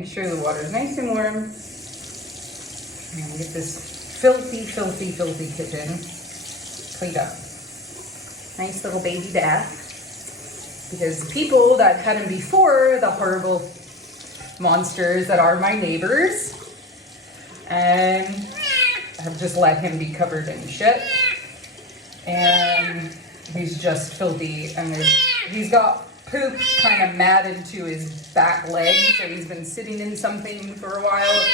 make sure the water's nice and warm. And get this filthy, filthy, filthy kitten cleaned up. Nice little baby bath. Because the people that had him before, the horrible monsters that are my neighbors, and have just let him be covered in shit. And he's just filthy, and he's got poop kind of matted to his back leg, so he's been sitting in something for a while.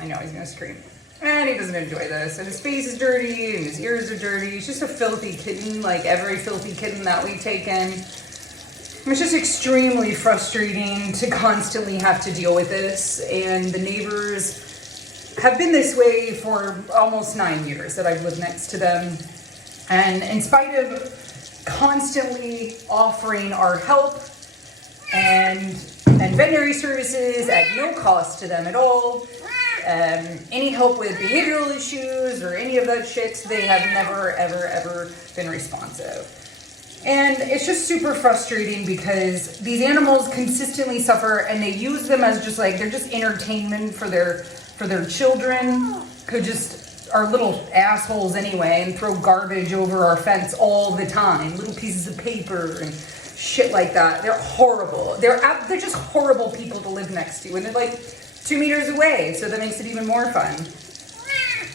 I know he's gonna scream. And he doesn't enjoy this. And his face is dirty, and his ears are dirty. He's just a filthy kitten, like every filthy kitten that we take in. It's just extremely frustrating to constantly have to deal with this. And the neighbors have been this way for almost 9 years that I've lived next to them. And in spite of constantly offering our help and veterinary services at no cost to them at all, any help with behavioral issues or any of that shit, they have never, ever, ever been responsive. And it's just super frustrating because these animals consistently suffer, and they use them as just like, they're just entertainment for their children, who just are little assholes anyway and throw garbage over our fence all the time, little pieces of paper and shit like that. They're horrible. They're just horrible people to live next to, and they're like 2 meters away, so that makes it even more fun.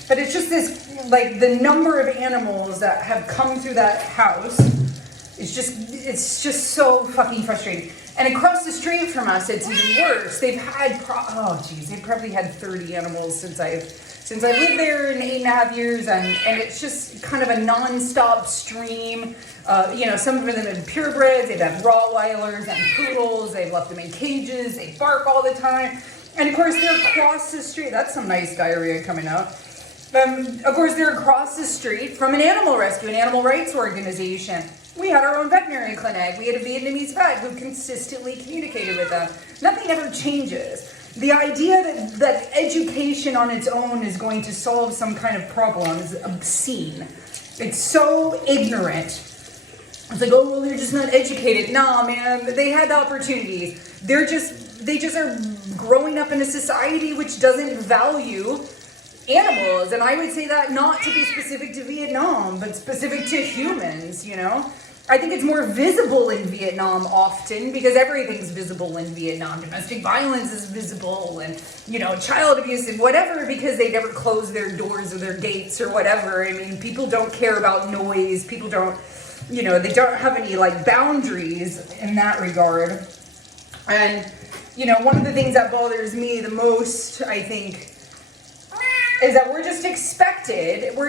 But it's just this, like, the number of animals that have come through that house is it's just so fucking frustrating. And across the street from us, it's even worse. They've had they've probably had 30 animals since I've lived there in 8.5 years, and it's just kind of a non-stop stream. Some of them have purebreds, they've had Rottweilers and poodles, they've left them in cages, they bark all the time. And of course, they're across the street. That's some nice diarrhea coming out. Of course, they're across the street from an animal rescue, an animal rights organization. We had our own veterinary clinic. We had a Vietnamese vet who consistently communicated with them. Nothing ever changes. The idea that education on its own is going to solve some kind of problem is obscene. It's so ignorant. It's like, oh, well, they're just not educated. Nah, man, they had the opportunities. They just are growing up in a society which doesn't value animals. And I would say that not to be specific to Vietnam, but specific to humans, you know? I think it's more visible in Vietnam often because everything's visible in Vietnam. Domestic violence is visible, and, child abuse and whatever, because they never close their doors or their gates or whatever. I mean, people don't care about noise. People don't, they don't have any, boundaries in that regard. And, one of the things that bothers me the most, I think, is that we're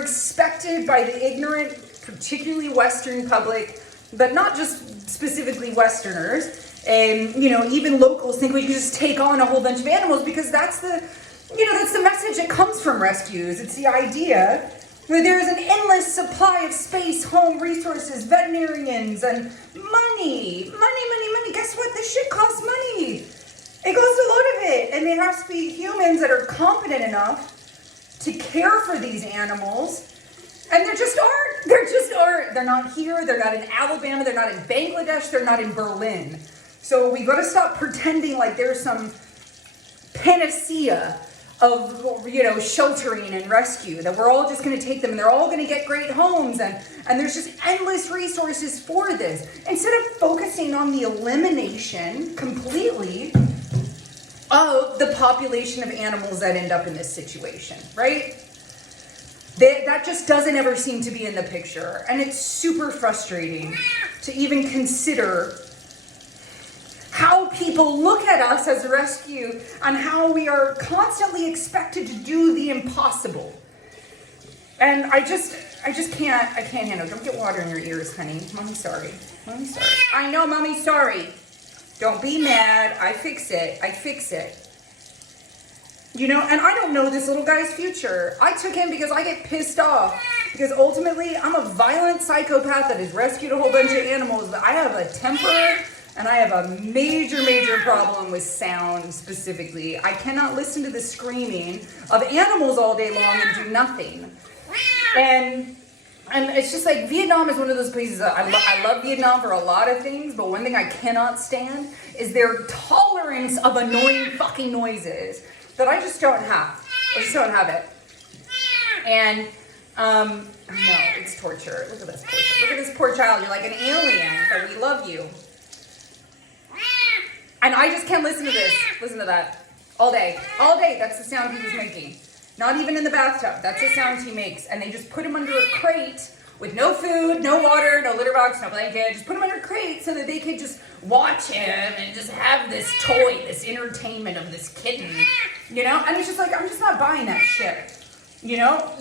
expected by the ignorant, particularly Western public, but not just specifically Westerners, and, even locals think we can just take on a whole bunch of animals because that's the message that comes from rescues. It's the idea that there is an endless supply of space, home, resources, veterinarians, and money. Guess what? This shit costs money. It costs a lot of it, and there has to be humans that are competent enough to care for these animals. And there just aren't. They're not here. They're not in Alabama. They're not in Bangladesh. They're not in Berlin. So we got to stop pretending like there's some panacea of, sheltering and rescue, that we're all just going to take them and they're all going to get great homes. And there's just endless resources for this. Instead of focusing on the elimination completely of the population of animals that end up in this situation, right? That just doesn't ever seem to be in the picture. And it's super frustrating to even consider how people look at us as a rescue and how we are constantly expected to do the impossible. And I can't handle it. Don't get water in your ears, honey. Mommy's sorry. I know, Mommy's sorry. Don't be mad. I fix it. And I don't know this little guy's future. I took him because I get pissed off. Because ultimately, I'm a violent psychopath that has rescued a whole bunch of animals. But I have a temper, and I have a major, major problem with sound specifically. I cannot listen to the screaming of animals all day long and do nothing. And And it's just like Vietnam is one of those places that I love Vietnam for a lot of things, but one thing I cannot stand is their tolerance of annoying fucking noises that I just don't have. I just don't have it. And no, it's torture. Look at this torture. Look at this poor child. You're like an alien, but we love you. And I just can't listen to this. Listen to that. All day. All day. That's the sound he was making. Not even in the bathtub. That's the sounds he makes. And they just put him under a crate with no food, no water, no litter box, no blanket. Just put him under a crate so that they could just watch him and just have this toy, this entertainment of this kitten. You know? And it's just like, I'm just not buying that shit. You know?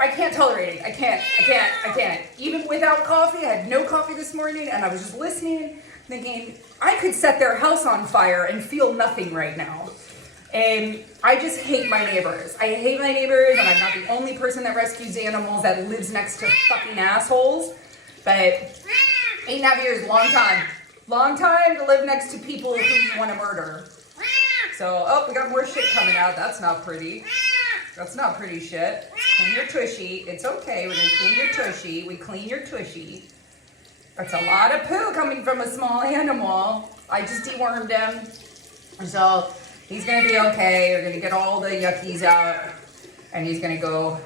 I can't tolerate it. I can't. Even without coffee, I had no coffee this morning and I was just listening, thinking, I could set their house on fire and feel nothing right now. And I just hate my neighbors. I hate my neighbors, and I'm not the only person that rescues animals that lives next to fucking assholes. But 8.5 years, long time. Long time to live next to people who you want to murder. So, oh, we got more shit coming out. That's not pretty. That's not pretty shit. Clean your tushy. It's okay. We're going to clean your tushy. We clean your tushy. That's a lot of poo coming from a small animal. I just dewormed him. So he's going to be okay. We're going to get all the yuckies out. And he's going to go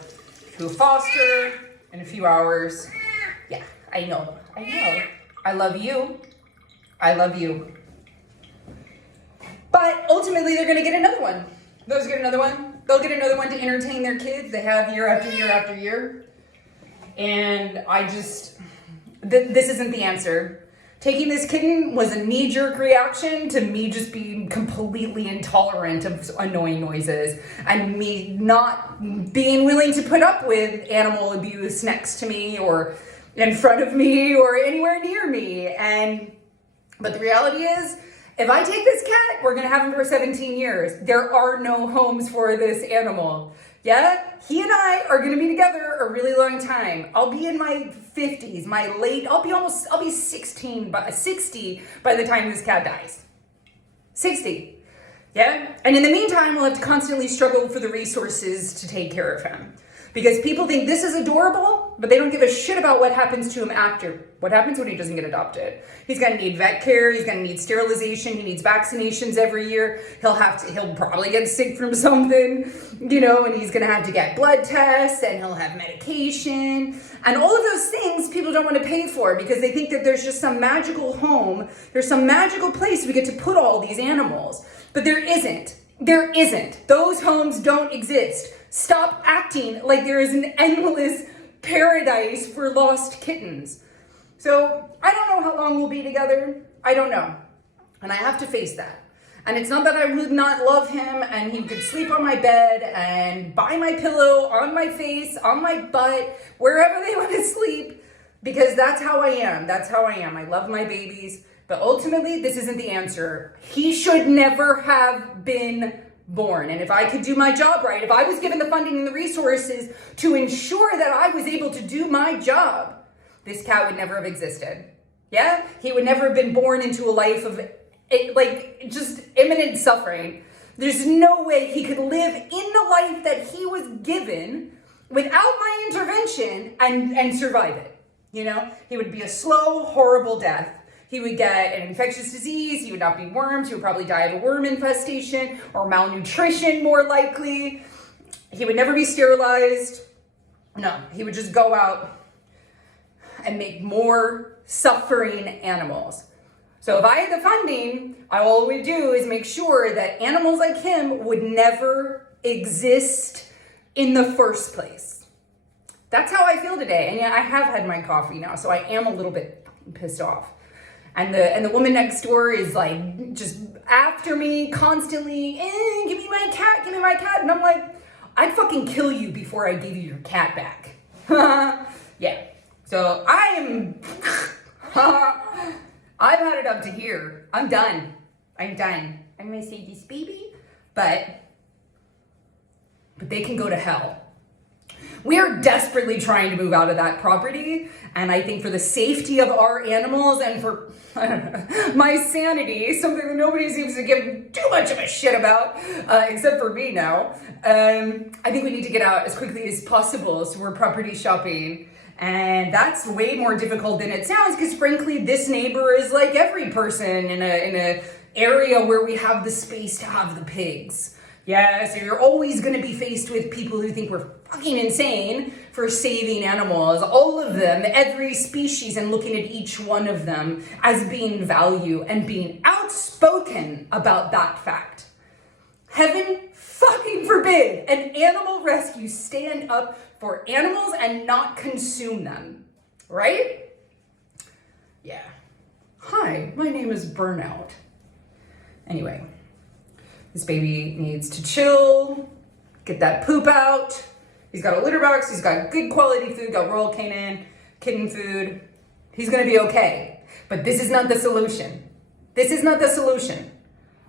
to a foster in a few hours. Yeah, I know. I love you. I love you. But ultimately, they're going to get another one. Those get another one. They'll get another one to entertain their kids. They have year after year after year. And I just... This isn't the answer. Taking this kitten was a knee-jerk reaction to me just being completely intolerant of annoying noises and me not being willing to put up with animal abuse next to me or in front of me or anywhere near me. But the reality is, if I take this cat, we're gonna have him for 17 years. There are no homes for this animal. Yeah, he and I are gonna be together a really long time. I'll be in my 50s, I'll be 60 by the time this cat dies. 60, yeah? And in the meantime, we'll have to constantly struggle for the resources to take care of him. Because people think this is adorable, but they don't give a shit about what happens to him after. What happens when he doesn't get adopted? He's gonna need vet care, he's gonna need sterilization, he needs vaccinations every year. He'll probably get sick from something, and he's gonna have to get blood tests and he'll have medication. And all of those things people don't want to pay for because they think that there's just some magical home, there's some magical place we get to put all these animals. But there isn't. There isn't. Those homes don't exist. Stop acting like there is an endless paradise for lost kittens. So I don't know how long we'll be together. I don't know. And I have to face that. And it's not that I would not love him and he could sleep on my bed and by my pillow, on my face, on my butt, wherever they want to sleep, because that's how I am. That's how I am. I love my babies. But ultimately, this isn't the answer. He should never have been born. And if I could do my job right, if I was given the funding and the resources to ensure that I was able to do my job, this cat would never have existed. Yeah? He would never have been born into a life of just imminent suffering. There's no way he could live in the life that he was given without my intervention and survive it. He would be a slow, horrible death. He would get an infectious disease, he would not be wormed, he would probably die of a worm infestation or malnutrition more likely. He would never be sterilized. No, he would just go out and make more suffering animals. So if I had the funding, all I would do is make sure that animals like him would never exist in the first place. That's how I feel today. And yeah, I have had my coffee now, so I am a little bit pissed off. And the woman next door is like just after me constantly, give me my cat. And I'm like, I'd fucking kill you before I give you your cat back. Yeah. So I've had it up to here. I'm done. I'm gonna save this baby, but they can go to hell. We are desperately trying to move out of that property, and I think for the safety of our animals and for my sanity, something that nobody seems to give too much of a shit about, except for me now, I think we need to get out as quickly as possible, so we're property shopping And that's way more difficult than it sounds, because frankly, this neighbor is like every person in a area where we have the space to have the pigs. Yeah, so you're always going to be faced with people who think we're fucking insane for saving animals, all of them, every species, and looking at each one of them as being value and being outspoken about that fact. Heaven fucking forbid an animal rescue stand up for animals and not consume them, right? Yeah. Hi, my name is Burnout. Anyway, this baby needs to chill, get that poop out. He's got a litter box, he's got good quality food, got Royal Canin, kitten food. He's gonna be okay. But this is not the solution. This is not the solution.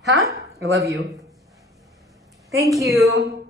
Huh? I love you. Thank you.